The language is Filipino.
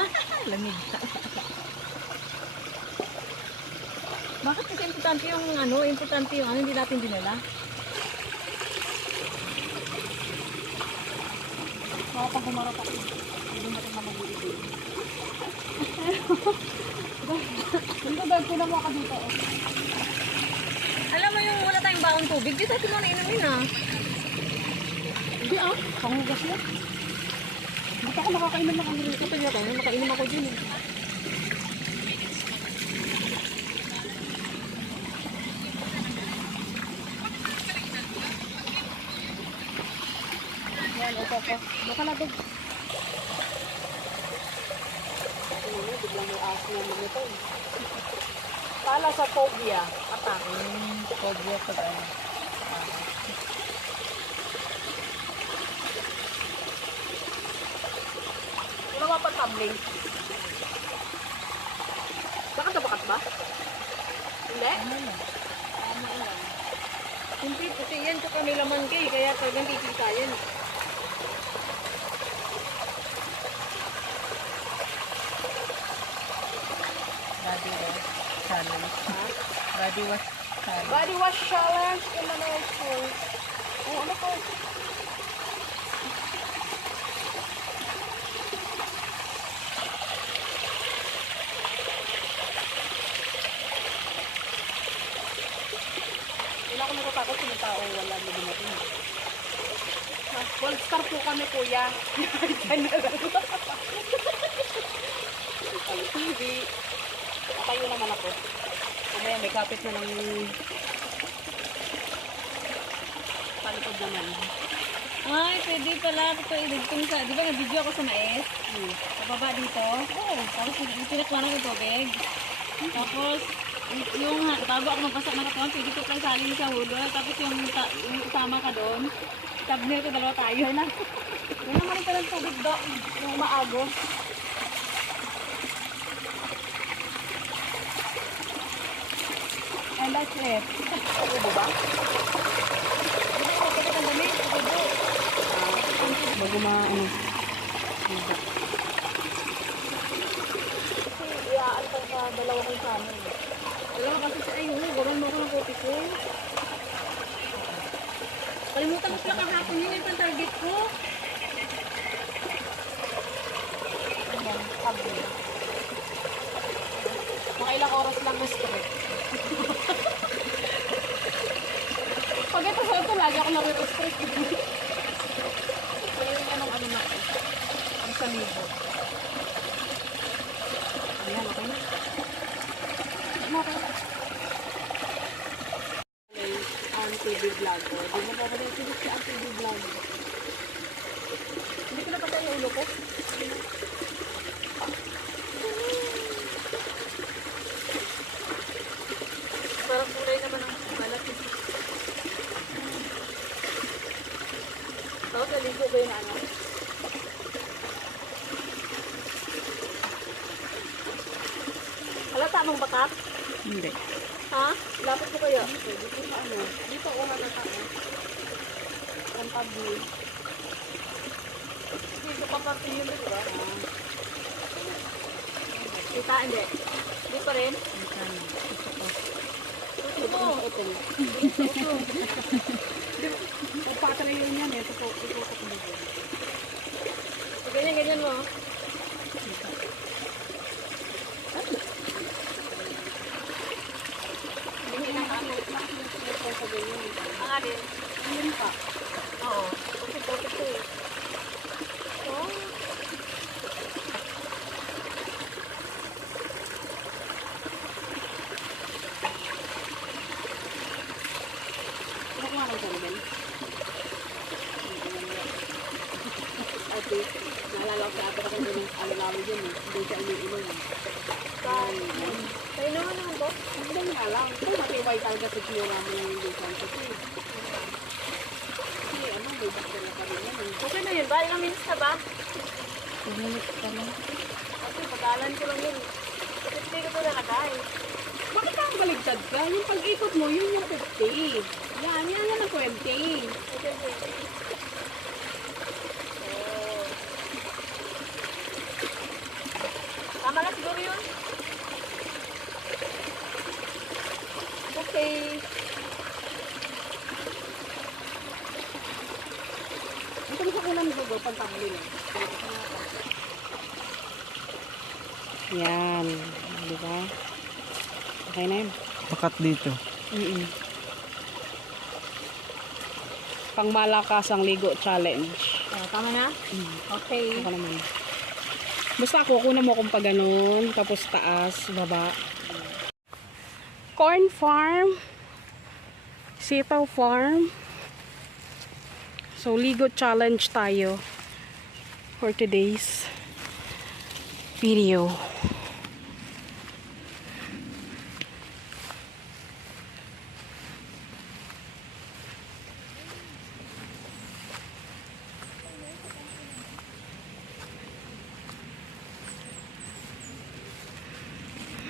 Lamig. Bakit kasi importante yung ano, importante yung ano, hindi natin dinala? Baka pag humarap ako, hindi mo rin mamag-iibig. Hindi, dahil pinamo ka dito. Oh. Alam mo yung wala tayong baong tubig, di tayo muna inumin ah. Hindi ah, pangugas yan. Ako nakakainom ng ano rito. Ito niya tayo, makainom ako dyan eh. Yan, ito ko. Baka na dog. Ano, biglang may aso naman ito eh. Pala sa phobia. Atake. Phobia sa ano. Wala mga patabling. Bakit nabakat ba? Hindi? Ano na? Hindi, puti yan, tsaka may laman kay, kaya talagang kikita yan. Body wash challenge. Ha? Body wash challenge. Body wash challenge. Kumano ito. Oh, ano ko? Wala ako natatakot sa mga tao wala na dumating. Gold star po kami, kuya. Diyan na lang. Ay, TV. Patayo naman ako. Mamaya may kapit na ng palikod naman. Ay, pwede pala. Ito, iligtong sa, di ba nag-video ako sa mais? Hmm. Sa baba dito. Oo. Tapos pinakwanan ko tubig. Tapos, y- yung bago ako magpasak ng katawan, pwede ko pala salin sa hulo. Tapos yung, yung kasama ka doon, thumbnail ko dalawa tayo. Na. Yan naman ito ng tubig do. Yung maagos. And that's it. Ano ba? Di ba yung kapit ang damit? Ubo. Bago ma ano. Kasi iaan pa sa dalawa kong sana. Dalawa kasi siya, ay, hulo, gawan mo ako ng kopi ko. Kalimutan ko pala kahapon yun yung pang-target ko. Hanggang sabi. Mga ilang oras lang na straight. Pag ito sa ito, lagi ako nare-restrict. so yun yan ang ano na eh. Ang salibo. Ayan, okay na. Ano, okay na. Okay, TV vlogger. Di mo pa rin sinip si ang TV vlogger. Hindi ko napatay yung ulo ko. Parang kulay naman ang balat. Tapos naligo ko yung ano. Halata mong bakat? Hindi. Ha? Lapit ko kaya? Dito sa ano? Dito ko mo. Ang tabi. Dito pa pati yun, di ba? Kita, hindi. Di pa rin? Ito mo. Ito mo. Ang patray yun yan eh. Ito po. Ito po. Ganyan, ganyan mo. Hindi na ano. Ito sa ganyan. Ang alin? Yun pa. Oo. Kasi ito ito eh. Oh. Ano ko nga ng ganyan? Okay. Naalala ko sa atin ako. Ano namin yun eh. Hindi siya umiinom. Ayun. Sa'yo naman naman to. Hindi nga lang. Kung matibay talaga sa kilo namin yung lusan eh. Kasi ano, may bakterya pa rin yan eh. Okay na yun ba? Ilang minutes na ba? Pumunit ka na. Kasi pagalan ko lang yun. Kasi hindi ko ito nakakay. Bakit ka baligtad ka? Yung pag-ikot mo, yun yung 50. Yan, yan yan ang 20. Okay, okay. Bye! Ito ko unang nagagaw pag pamuli. Yan. Di ba? Okay na yun. Pakat dito. Mm -mm. Pang malakas ang ligo challenge. Oh, tama na? Mm. Okay. Ako naman. Basta ako, kukunan mo akong pag ganun, tapos taas, baba. Corn farm. Sitaw farm. So, ligo challenge tayo for today's video.